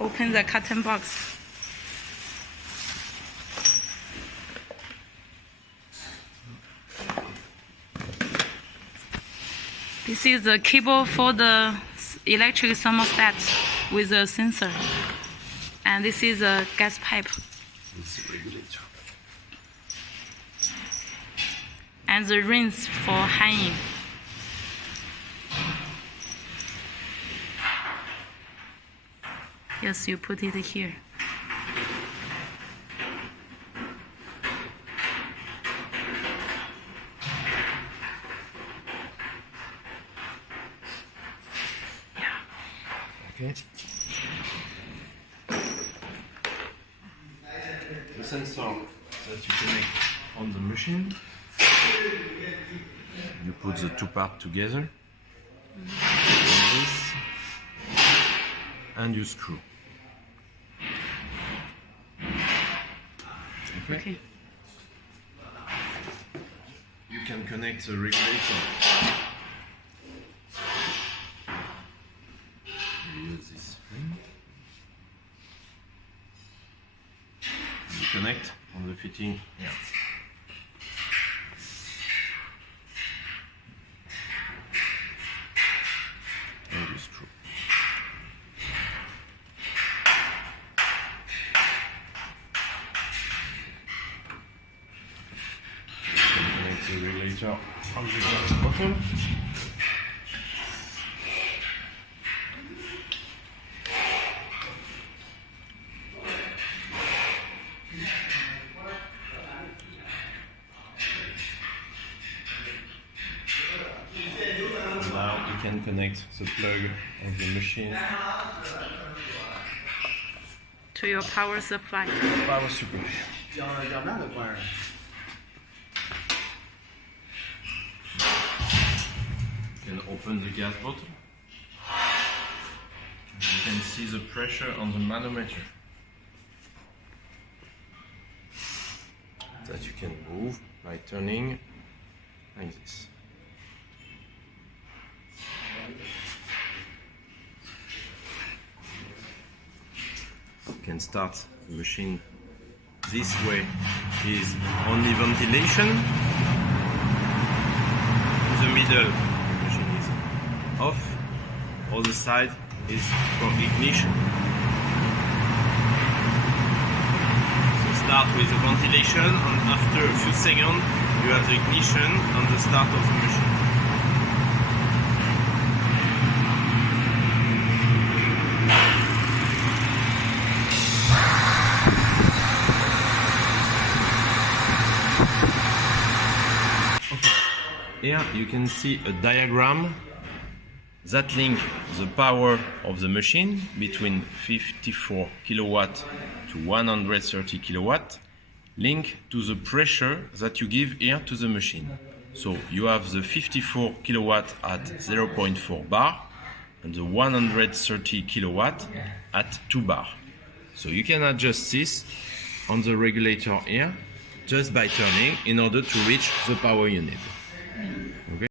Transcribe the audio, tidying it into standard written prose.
open the carton box. This is the cable for the electric thermostat with a sensor. And this is a gas pipe. It's a regulator. And the rinse for hanging. Yes, you put it here. Okay. The sensor that you connect on the machine. You put the two parts together. Like this. And you screw. Okay. You can connect the regulator. You use this ring. You connect on the fitting here. And you screw. The regulator on the gas bottle. Now you can connect the plug of the machine To your power supply. Power supply. You can open the gas bottle. You can see the pressure on the manometer that you can move by turning like this. You can start the machine this way is only ventilation. In the middle, the machine is off. Other side is for ignition. So start with the ventilation, and after a few seconds you have the ignition and the start of the machine. Here you can see a diagram that links the power of the machine between 54 kilowatt to 130 kilowatt, linked to the pressure that you give here to the machine. So you have the 54 kilowatt at 0.4 bar and the 130 kilowatt at 2 bar. So you can adjust this on the regulator here just by turning in order to reach the power you need. Okay.